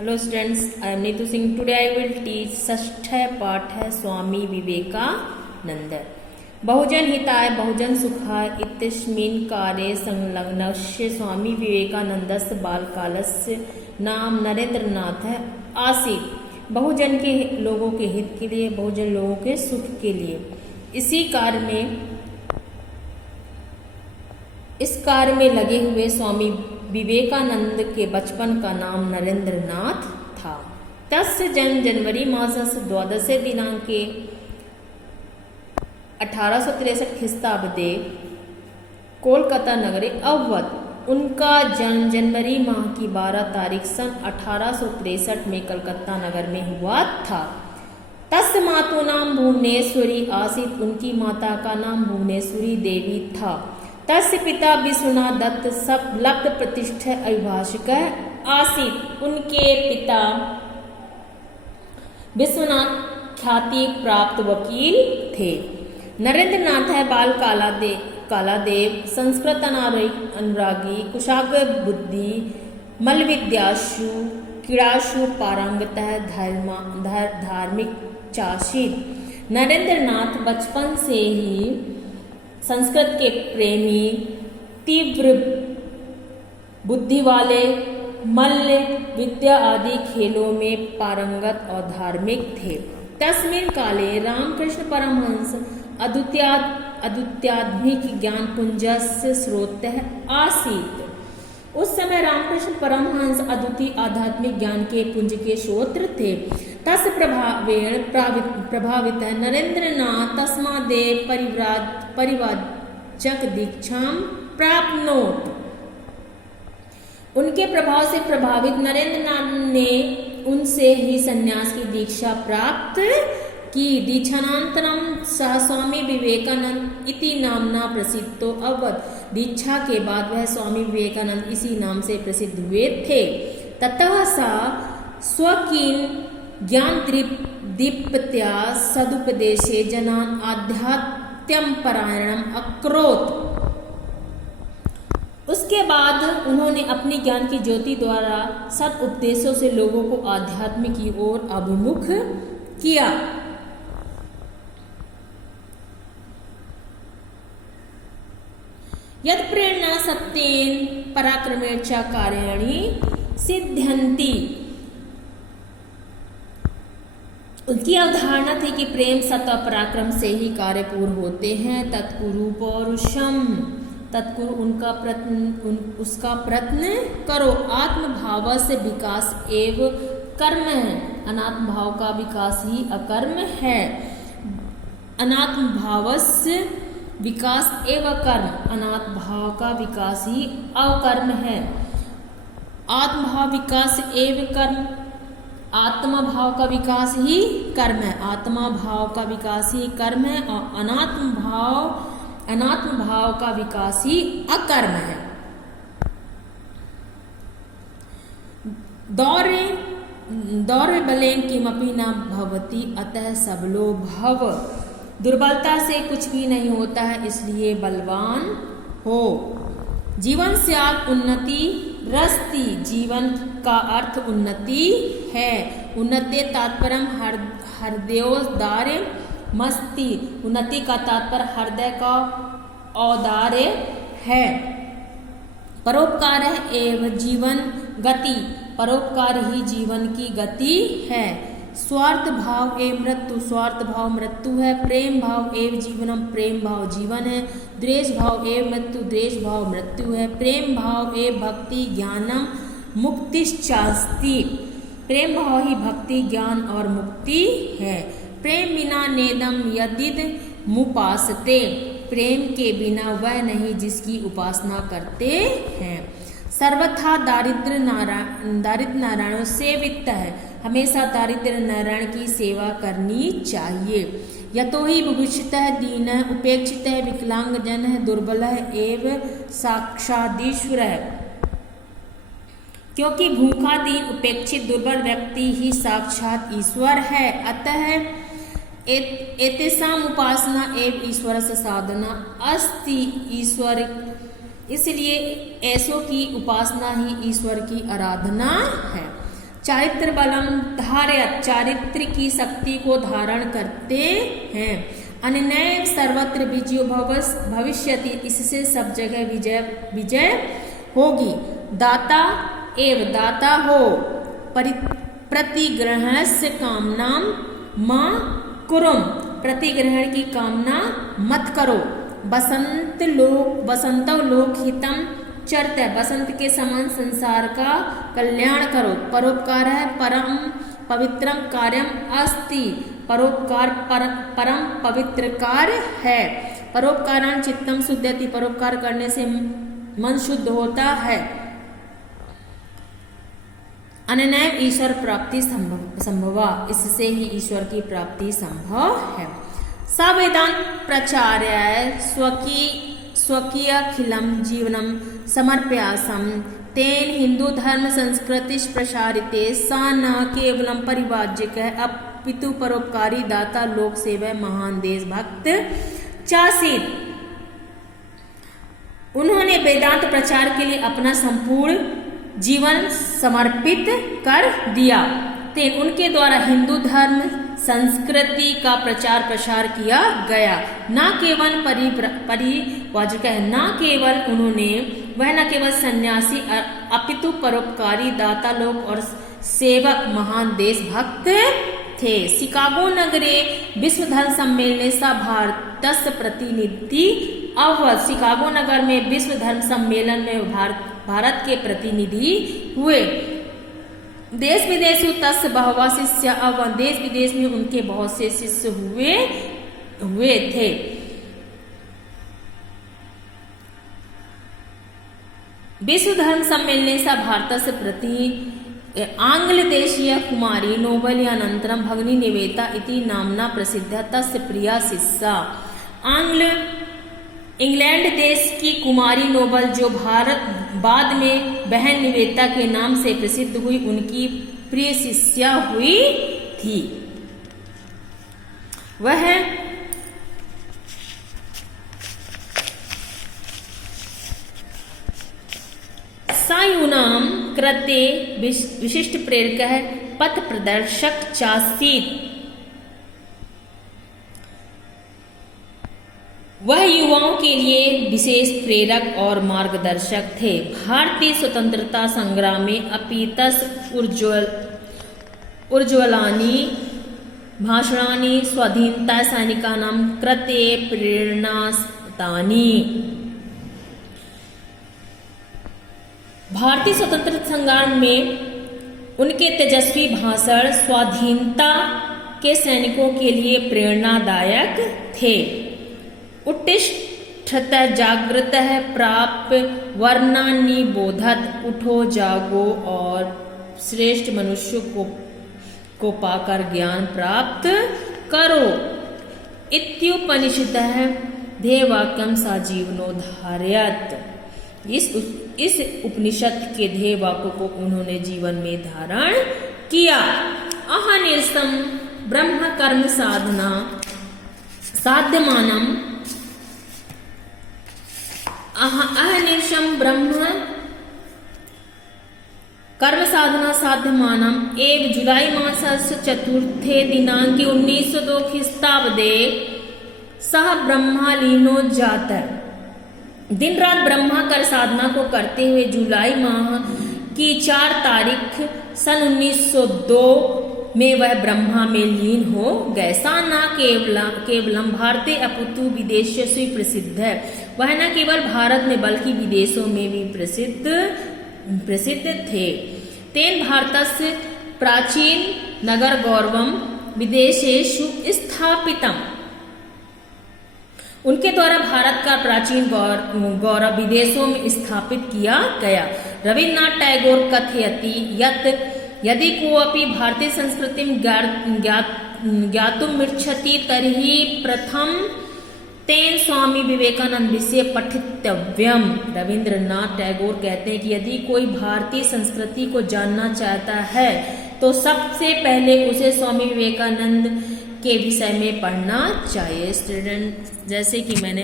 Hello students, I am Neetu Singh. Today I will teach षष्ठ पाठ है स्वामी विवेकानंद। बहुजन हिताय बहुजन सुखाय इत्यस्मिन् कार्ये संलग्नस्य स्वामी विवेकानंदस्य बालकालस्य नाम नरेंद्रनाथ आसीत्। बहुजन के लोगों के हित के लिए, बहुजन लोगों के सुख के लिए इस कार्य में लगे हुए स्वामी विवेकानंद के बचपन का नाम नरेंद्रनाथ था। तस्य जन्म जनवरी मासस्य द्वादशे दिनांके 1863 ख्रीस्ताब्दे कोलकाता नगरे अभवत्। उनका जन्म जनवरी माह की 12 तारीख सन 1863 में कलकत्ता नगर में हुआ था। तस्य मातु नाम भुवनेश्वरी आसीत्। उनकी माता का नाम भुवनेश्वरी देवी था। तस्य पिता विश्वनाथ दत्त सब लब्ध प्रतिष्ठित अभिभाषक आसीत्। उनके पिता विश्वनाथ ख्याति प्राप्त वकील थे। नरेंद्रनाथ बाल कालादेव संस्कृत अनुरागी, कुशाग्र बुद्धि, मल्लविद्यासु क्रीड़ासु पारंगतः, धार्मिक चाषित। नरेंद्रनाथ बचपन से ही संस्कृत के प्रेमी, तीव्र बुद्धि वाले, मल्ल विद्या आदि खेलों में पारंगत और धार्मिक थे। तस्मिन् काले रामकृष्ण परमहंस अद्वितीयात्मिक ज्ञान पुंजस्य स्रोतः आसीत्। उस समय रामकृष्ण परमहंस अद्वितीय आध्यात्मिक ज्ञान के पुंज के स्रोत थे। तस्य प्रभावेण प्रभावित नरेंद्रनाथ तस्मादेव परिव्राजक दीक्षां प्राप्नोत्। उनके प्रभाव से प्रभावित नरेंद्रनाथ ने उनसे ही सन्यास की दीक्षा प्राप्त की। दीक्षानंतरम सह स्वामी विवेकानंद इति नामना प्रसिद्धो अभवत्। दीक्षा के बाद वह स्वामी विवेकानंद इसी नाम से प्रसिद्ध हुए थे। ततः सा स्वकीन ज्ञान दीप्त्या सदुपदेशे जनान् आध्यात्म्यं परायणम् अकरोत्। उसके बाद उन्होंने अपनी ज्ञान की ज्योति द्वारा सद उपदेशों से लोगों को आध्यात्म की ओर अभिमुख किया। यद प्रेरणा सत्येन पराक्रमेण च कार्याणि सिद्ध्यन्ति। उनकी अवधारणा थी कि प्रेम, सत्य और पराक्रम से ही कार्य पूर्ण होते हैं। तत्कुरु पौरुषम, तत्कुरु उसका प्रयत्न करो। आत्मभाव से विकास एवं कर्म है, अनात्म भाव का विकास ही अकर्म है। अनात्म भाव से विकास एवं कर्म, अनात्म भाव का विकास ही अकर्म है। आत्मभाव विकास एवं कर्म, आत्मा भाव का विकास ही कर्म है। आत्मा भाव का विकास ही कर्म है और अनात्म भाव का विकास ही अकर्म है। दौर्य बलेन किमपि न भवति अतः सबलो भव। दुर्बलता से कुछ भी नहीं होता है, इसलिए बलवान हो। जीवन से आप उन्नति रस्ति, जीवन का अर्थ उन्नति है। उन्नति तात्पर्य हृदयोदार्य मस्ति। उन्नति का तात्पर्य हृदय का औदार्य है। परोपकार एवं जीवन गति, परोपकार ही जीवन की गति है। स्वार्थ भाव एवं मृत्यु, स्वार्थ भाव मृत्यु है। प्रेम भाव एवं जीवनम, प्रेम भाव जीवन है। द्वेष भाव एवं मृत्यु, द्वेष भाव मृत्यु है। प्रेम भाव एवं भक्ति ज्ञानम मुक्तिश्चास्ति। प्रेम भाव ही भक्ति, ज्ञान और मुक्ति है। प्रेम बिना नेदम यदिद मुपासते। प्रेम के बिना वह नहीं जिसकी उपासना करते हैं। सर्वथा दारिद्र नारायण सेवित है। हमेशा दारिद्र नारायण की सेवा करनी चाहिए। यतो ही बुभुक्षितः दीनः उपेक्षितः विकलांगजनः दुर्बलः एवं साक्षादीश्वरः। क्योंकि भूखा, दीन, उपेक्षित, दुर्बल व्यक्ति ही साक्षात ईश्वर है। अतः एतेषाम् उपासना एवं ईश्वर से साधना अस्ति। ईश्वर इसलिए ऐसों की उपासना ही ईश्वर की आराधना है। चारित्र बलम धारयत्, चारित्र की शक्ति को धारण करते हैं। अनैव सर्वत्र विजयो भविष्यति, इससे सब जगह विजय होगी। दाता एव, दाता हो। प्रतिग्रहस्य कामनाम मां कुरुम, प्रतिग्रहण की कामना मत करो। बसंतो लोकहितम चरत, बसंत के समान संसार का कल्याण करो। परोपकार है परम पवित्रम कार्यम अस्ति, परोपकार परम पवित्र कार्य है। परोपकारण चित्तम शुद्धति, परोपकार करने से मन शुद्ध होता है। अनैव ईश्वर प्राप्ति संभवा, इससे ही ईश्वर की प्राप्ति संभव है। सवेदांत प्रचार्य स्वकीयखिलम जीवनम समर्प्यासम तेन हिंदू धर्म संस्कृति प्रसारिते सा न केवलम परिवाज्यक अपितु परोपकारी दाता लोक सेवा महान देशभक्त चासीत। उन्होंने वेदांत प्रचार के लिए अपना संपूर्ण जीवन समर्पित कर दिया। तेन उनके द्वारा हिंदू धर्म संस्कृति का प्रचार प्रसार किया गया। न केवल परिवाजक है, न केवल उन्होंने वह न केवल सन्यासी अपितु परोपकारी दाता लोक और सेवक महान देशभक्त थे। शिकागो नगरे विश्व धर्म सम्मेलन सा भारतस्य प्रतिनिधि अवध, शिकागो नगर में विश्व धर्म सम्मेलन में भारत के प्रतिनिधि हुए। देश विदेश तस्य बहवा शिष्य, अब देश विदेश में उनके बहुत से शिष्य हुए थे। विश्व धर्म सम्मेलन सा भारतस्य प्रति आंग्ल देशीय कुमारी नोबल अनंतरम भगिनी निवेदिता इति नामना प्रसिद्ध तस्य प्रिया शिष्या। इंग्लैंड देश की कुमारी नोबल जो बाद में बहन निवेदिता के नाम से प्रसिद्ध हुई, उनकी प्रिय शिष्या हुई थी। वह सायूनाम कृते विशिष्ट प्रेरक पथ प्रदर्शक चासीत। वह युवाओं के लिए विशेष प्रेरक और मार्गदर्शक थे। भारतीय स्वतंत्रता संग्राम में अपीतस उज्ज्वलानि भाषणानि स्वाधीनता सैनिकानां कृते प्रेरणास्पदानि। भारतीय स्वतंत्रता संग्राम में उनके तेजस्वी भाषण स्वाधीनता के सैनिकों के लिए प्रेरणादायक थे। उत्तिष्ठत जागृत प्राप्त वर्णानि बोधत, उठो जागो और श्रेष्ठ मनुष्य को पाकर ज्ञान प्राप्त करो। इत्युपनिषदः ध्येयवाक्यम साजीवनो धारयत्। इस उपनिषद के ध्येय वाक्य को उन्होंने जीवन में धारण किया। अहनिर्षम ब्रह्म कर्म साधना साध्यमानम, अहनिर्षम ब्रह्म कर्म साधना साध्यमानम। 1 जुलाई मासस्य चतुर्थे दिनांके 1902 ख्रीस्ताब्दे सह ब्रह्मलीनो जात। दिन रात ब्रह्माकर साधना को करते हुए जुलाई माह की 4 तारीख सन 1902 में वह ब्रह्मा में लीन हो गए। सा न केवलम भारतीय अपितु विदेशेषु प्रसिद्ध है, वह न केवल भारत में बल्कि विदेशों में भी प्रसिद्ध थे। तेन भारतस्य प्राचीन नगर गौरवम विदेशेषु स्थापितम। उनके द्वारा भारत का प्राचीन गौरव विदेशों में स्थापित किया गया। रविन्द्रनाथ टैगोर कथयति यत् यदि कोऽपि भारतीय संस्कृतिं ज्ञातुमिच्छति तर्हि प्रथम तेन स्वामी विवेकानंद विषय पठितव्यम। रविंद्रनाथ टैगोर कहते हैं कि यदि कोई भारतीय संस्कृति को जानना चाहता है तो सबसे पहले उसे स्वामी विवेकानंद के विषय में पढ़ना चाहिए। स्टूडेंट, जैसे कि मैंने